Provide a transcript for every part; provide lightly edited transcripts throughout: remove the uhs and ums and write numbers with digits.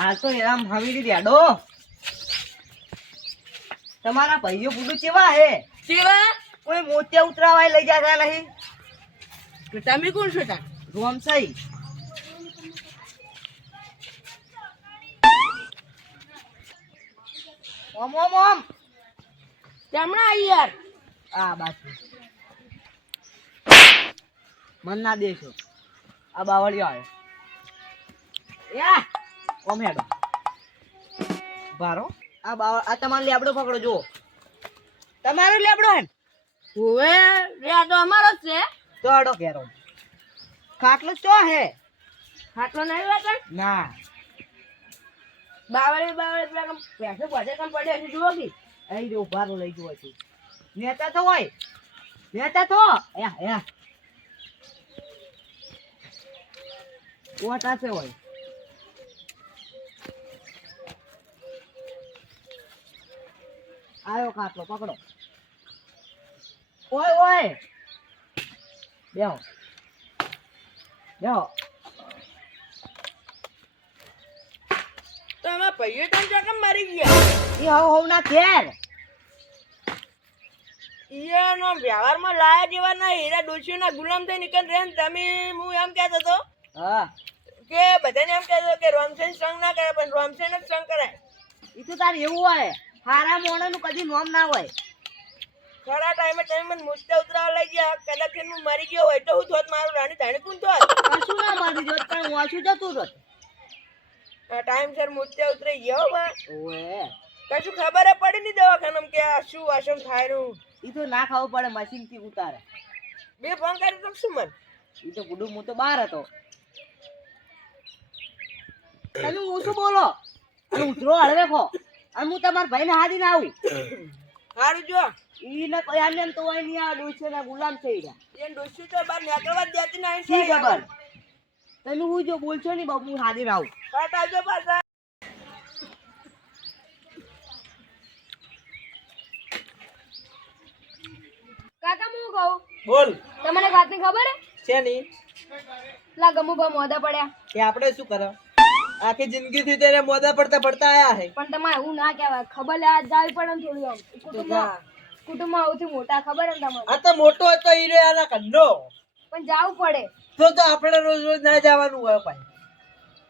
હાલ તો એરામ હવેલી દેડો તમારા ભાઈઓ બુડું ચેવા હે શિવા કોઈ મોતિયા ઉતરાવાય લઈ જતા નહીં તમે કોણ છો તા રોમસાઈ ઓમ ઓમ ઓમ તેમણા આઈ યાર આ બાજુ મન ના દેશો આ બાવળિયો આવે યા ઓમ હેડો બારો આ બાવળ આ તમારો લેબડો પકડો જો તમારો લેબડો હે ઓવે રે આ તો અમારો જ છે તો હેડો ઘેરો ખાટલો ચો હે ખાટલો નહીં વાતા ના બાવળે પેલા પૈસે બધે કામ પડે છે જુઓ કે અહીં જો બારો લઈ જવો છે નેતા તો હોય નેતા તો યા યા ઓટા છે હોય આયો ખાટલો પકડો ઓય ઓય બેહો બેહો તો એમાં ભાઈઓ તને કેમ મારી ગયા એ હવ ના ઘેર ઈયાનો વ્યવહારમાં લાયા જેવા ના હીરા ડોશીના ગુલામ થઈ નીકળ રહે ને તમે હું એમ કહેતો હતો હા કે બધાને એમ કહેતો કે રોમસેન સંગ ના કરે પણ રોમસેન જ સંગ કરાય એ તો તાર એવું હોય હારા મોણાનું કદી નોમ ના હોય ખરા ટાઈમે તમે મને મુદ્દા ઉતરાવા લઈ ગયા કદાચ હું મરી ગયો હોય તો હું થોત મારું રાણી ધાણી કોણ થોત કશું ના મારી જોત પણ ઓછું જતું રત ટાઈમ સર મુદ્દા ઉતરાઈ ગયો બા ઓએ કશું ખબર પડી નહીં દવાખાનામાં કે આ શું વાસમ થાય રહ્યું એ તો ના ખાવું પડે મશીન થી ઉતારે બે ફોન કરી તો શું મન એ તો ગુડું હું તો બહાર હતો તમે ઓછું બોલો અને ઉતરો હળવે ખો અને હું તમારા ભાઈને હાદી ના આવું સારું જો ઈને કોઈ આને તો હોય નહીં આ ડોસે ના ગુલામ થઈ ગયા એ ડોસી તો બાર નીકળવા જ દેતી નહીં શી ખબર તમે હું જો બોલશો નહીં બાપુ હું હાદી ના આવું કાટ આવજો પાછા કાકા હું કહું બોલ તમને એક વાતની ખબર હે છે નહીં લા ગમુભા મોદા પડ્યા કે આપણે શું કરો આખી જિંદગી થી તેરે મોદા પડતા પડતા આયા હે પણ તમારે એવું ના કહેવાય ખબર લેવા જાવી પડે ને થોડી આમ કુટુંબમાં સૌથી મોટા ખબર હે ને તમને આ તો મોટો હતો ઈ રે આના કંડો પણ જાવું પડે તો આપણે રોજ રોજ ના જવાનું હોય ભાઈ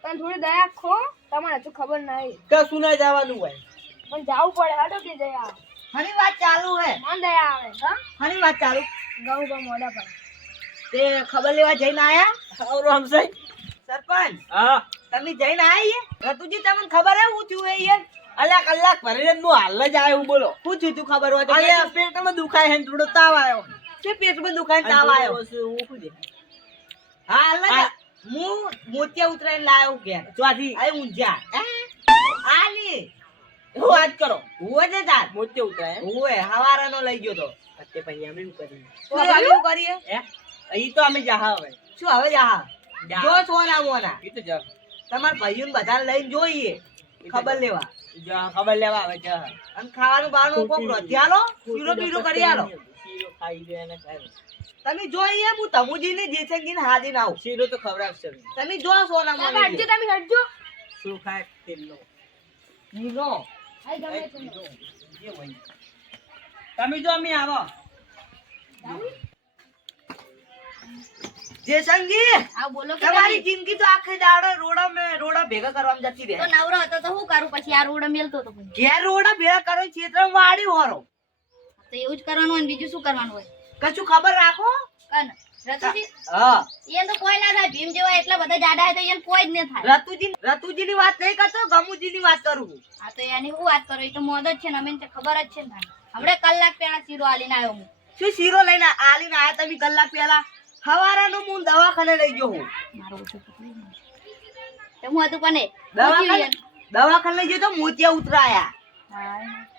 પણ થોડી દયા ખો તમારે હજુ ખબર નહીં કશું ના જવાનું હોય પણ જાવું પડે હાડો કે દયા હની વાત ચાલુ હે મન દયા આવે હા હની વાત ચાલુ ગમુભા મોદા પડે તે ખબર લેવા જઈને આયા ઓરો હમસાઈ સરપંચ હા તમે જઈને આયા રતુજી તમને ખબર હે હું થયું હે યાર અલ્યા કલાક ભરીને હું હાલ જ આવ્યો બોલો શું થયું તું ખબર હોય તો અલ્યા પેટમાં દુખાય હે થોડો તાવ આવ્યો કે પેટમાં દુખાય તાવ આવ્યો હા હાલ હું મોતિયા ઉતરાઈને લાયો ઘેર ચોથી આય ઊંઝા આલી હું વાત કરો હું જ તાર મોતિયા ઉતરાય ઓય હવારાનો લઈ ગયો તો અત્તે પછી અમે શું કરીએ તો શું કરીએ હે ઈ તો અમે જાહા હવે શું હવે જાહા જો સોના મોના ઈ તો જા તમાર ભાઈઓને બધા લઈને જોઈએ ખબર લેવા જા ખબર લેવા આવે જા અને ખાવાનું બાનું કોક રોધ્યાલો શીરો બીરો કરી આલો શીરો ખાઈ દે અને ખાઈ તમે જોઈએ હું તમુજીને જેસંગીને હાદી ના આવું શીરો તો ખવડાવશે તમે જો સોના મોના હટજો તમે હટજો શું ખાય તેલનો નીનો આઈ ગમે છે જે હોય તમે જો અમે આવો જેસંગી આ બોલો કે તમારી જિંદગી તો આખી દાડો રોડા ભેગા કરવામાં જતી રહે તો નવરો હતો તો હું કરું પછી આ રોડ મેલતો તો પછી ઘેર રોડા ભેગા કરો ક્ષેત્રમાં વાડી હોરો તો એવું જ કરવાનું હોય ને બીજું શું કરવાનું હોય કશું ખબર રાખો કન રતુજી હા એને તો કોઈ ના થાય ભીમ જેવા એટલા બધા જાડા હે તો એને કોઈ જ ન થાય રતુજીની વાત નહીં કરતો ગમુજીની વાત કરું છું આ તો એની હું વાત કરું એ તો મોદ જ છે ને અમે ખબર જ છે ને હમણે કલાક પહેલા શીરો આલીને આવ્યો હું શું શીરો લઈને આલીને આયા તમે કલાક પહેલા હવારાનો હું દવાખાને લઈ ગયો હું મારો ઓછો પકડી તો હું હતું પણ દવાખાને લઈ ગયો તો મોતિયા ઉતરાયા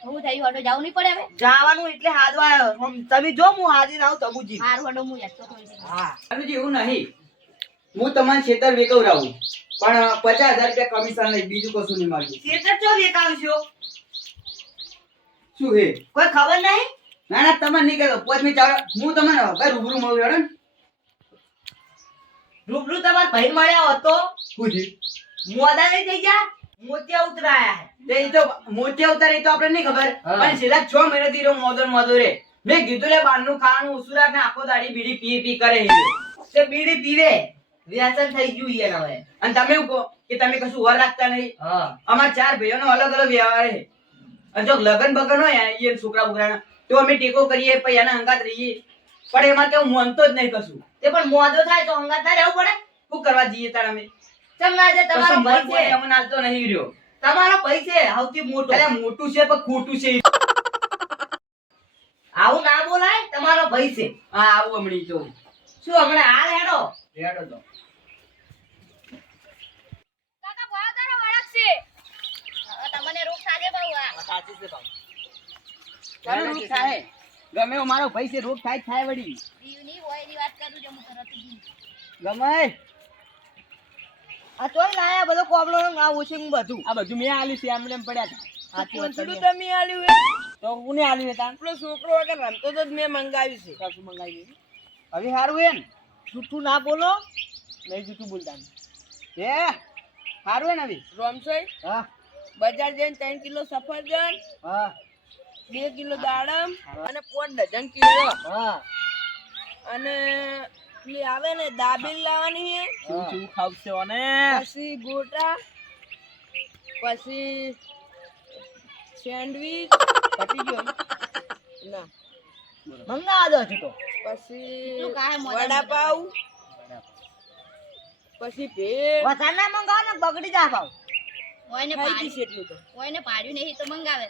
હું થયું ઓટો જાવું નહીં પડે હવે જવાનું એટલે હાદવા આવ્યો તમે જો હું હાજી ના આવું તબુજી મારું ઓટો હું યાદ તો હા એવું નહીં હું તમારે ખેતર વેકવરાવું પણ 50,000 રૂપિયા કમિશન લઈ બીજું કશું નહીં માગ્યું ખેતર ચો વેકાવશો શું હે કોઈ ખબર નહીં ના ના તમે નહીં કહેતો પોતમી ચાલો હું તમને હવે રૂબરૂ મળું હેડો ને રૂબરૂ તમારા ભાઈ મળ્યા હતો પૂછી મોદા નહીં થઈ ગયા મોતિયા ઉતરાયા તે ઈ તો મોતિયા ઉતારે ઈ તો આપણે નહીં ખબર હા. પણ છેલ્લા 6 મહિનાથી રો મોદો રે મેં કીધું લે બહારનું ખાવાનું ઉસુરા ને આખો દાડી બીડી પી કરે છે. તે બીડી પીવે વ્યસન થઈ ગયું યાર હવે. અને તમે એવું કહો કે તમે કશું વર રાખતા નહીં. હા અમાર 4 ભાઈઓનો અલગ અલગ વ્યવહાર છે. અને જો લગન બગન હોય એ છોકરા બોકરાના તો અમે ટેકો કરીએ પછી એના હંગાત રહીએ પણ એમાં કેવું માનતો જ નહીં કશું. તે પણ મોદો થાય તો હંગાત ના રહેવું પડે. શું કરવા જઈએ તાર અમે ચમ ના છે તમારો કશું ભાઈ મન પડે છે. અમને હાલતો નહીં રહ્યો. તમારો ભાઈ છે સૌથી મોટો. અરે મોટું છે પણ ખોટું છે. આવું ના બોલાય, તમારો ભાઈ છે. હા આવું હમણી તો શું હમણાં હાલ હેડો. રેડો તો કાકા ભાવ તારો વળગ છે. તમને રોગ થાકે બહુ આ. સાચું છે ભાવ. ચાલો રોગ થાય ગમે એવો મારો ભાઈ છે રોગ થાય વળી જીવની હોય એની વાત કરું છું હું તરત જ. ગમે આ તોય લાયા બધો કોબળો આ ઓછું બધું. આ બધું મેં આલ્યું છે એમને એમ પડ્યા હતા. સાચી વાત પૂંછડું કરી. તમે આલ્યું હે? તો કોને આલ્યું હતા પેલો છોકરો વગર રમતો તો જ મેં મંગાવ્યું છે. કશું મંગાવ્યું હવે સારું હે ને જૂઠું ના બોલો. નહીં જૂઠું બોલતા હે સારું હે ને હવે રોમસોય હા બજાર જઈને 3 કિલો સફરજન, હા 2 કિલો દાડમ અને 5 ડઝન કેળા હા અને પેલી આવે ને દાબેલ લાવવાની હે, શું ખાવશે અને પછી ગોટા, પછી સેન્ડવીચ પતી ગયો ના મંગાવા દો હજુ તો. પછી એટલું કાંઈ મોઢા વડાપાવ પછી ભેળ વધારે ના મંગાવો ને બગડી જાય ભાવ. કોઈને ખાઈ પાડ્યું ગઈ છે એટલું તો. કોઈને પાડ્યું નહીં તો મંગાવે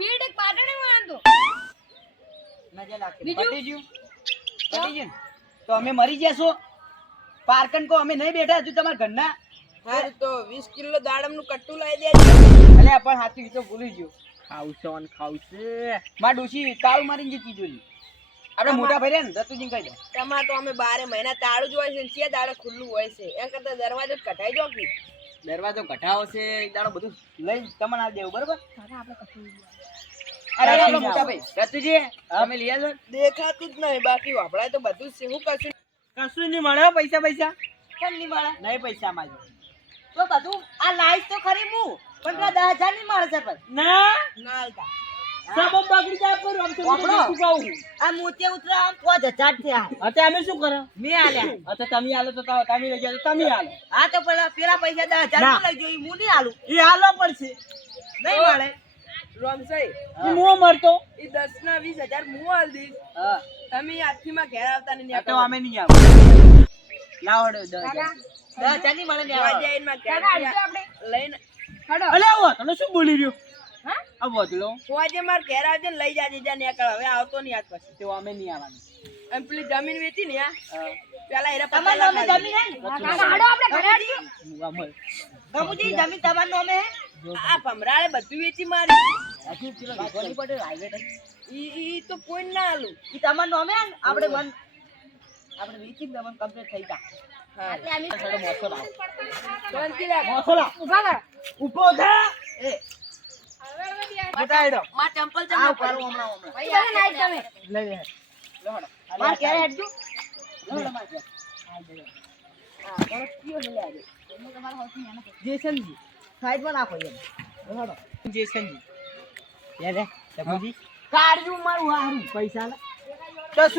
પીડ એક પાટણે વાંધો. નજર લાગતી બીજું? પતી ગયું પતી ગયું ને? તો અમે મરી જશો પાર્કન કો અમે નહીં બેઠા હજુ તમારા ઘરના હારું તો 20 કિલો દાડમ નું કટ્ટું લાવી દેજો. અલે પણ હાથી તો ભૂલી ગયો ખાવશે માં ડોશી તાળું મારીને જતી જોઈ આપણે મોટા ભાઈ રે ને દત્તુજી કહી દો તમાર તો અમે 12 મહિના તાળું જ હોય છે ને છે દાડે ખુલ્લું હોય છે એમ કરતા દરવાજો જ કઢાઈ દો કે દરવાજો કઢાવો છે એક દાડો બધું લઈ તમને આ દેવું બરોબર આપણે કશું અરે આપણા મોટા ભાઈ દત્તુજી તમે લઈ આવજો દેખાતું જ નહીં બાકી વાપરાય તો બધું જ છે હું કરશું કશું નહીં મળે પૈસા કેમ નહીં મળે? નહીં પૈસા માં તો બધું આ લાઈશ તો ખરી હું પણ પેલા 10,000 નહીં મળે છે પણ. ના ના હાલતા સબબ બગડી જાય પર આમ તો વાપરો. શું કહું આ મોતિયા ઉતરા આમ 5,000 થયા. અત્યારે અમે શું કરો મેં આલ્યા. અચ્છા તમે આલો તો તમે લઈ જાઓ તો તમે આલો હા તો પેલા પૈસા 10,000 ના. લઈ જોઈ હું નહીં આલું. એ આલો પડશે નહીં મળે. રોમસાઈ હું મળતો એ 10 ના 20,000 હું હાલ દઈશ હા તમે આજથી માં ઘેર આવતા નહીં આ તો અમે નહીં આવો લાવડો દસ 10,000 નહીં મળે ને આવા. લઈને અલે આવો તમે શું બોલી રહ્યો હા? આ બદલો આજે માર ઘેર આવજે ને લઈ જાજે જા નીકળ હવે આવતો નહીં આજ પછી તો અમે નહીં આવવાનું અને પેલી જમીન વેચી ને આ પેલા એરા તમારા નામે જમીન હે ને? કાકા હાડો આપણે ઘરે આવીએ. ગમુજી જમીન તમારા નામે હે? આ ભમરાળે બધું વેચી મારી હજુ પેલો વિકોની પડે highway પર. ઈ તો કોઈ ના આલું ઈ તમારા નામે હે ને? આપણે વેચીને તમને complete થઈ જા. હા એટલે અમે શાંતિ રાખ ઊભા કર. ઉભો થા એ મોટા હેડો માર ચંપલ આ ચંપલ ઉપાડો હમણાં ભાઈ આ નાઈટ તમે લઈ લે લોહડો માર ક્યારે હેડજો? લોહડો માર હા બરો કયો લે આજે હું તમારા હાઉસની મહેનત કરું. જેસનજી સાઈડમાં નાખો એમ. લોહડો જેસનજી લે લે તબુજી કાઢ્યું મારું હારું પૈસા લે. તો શું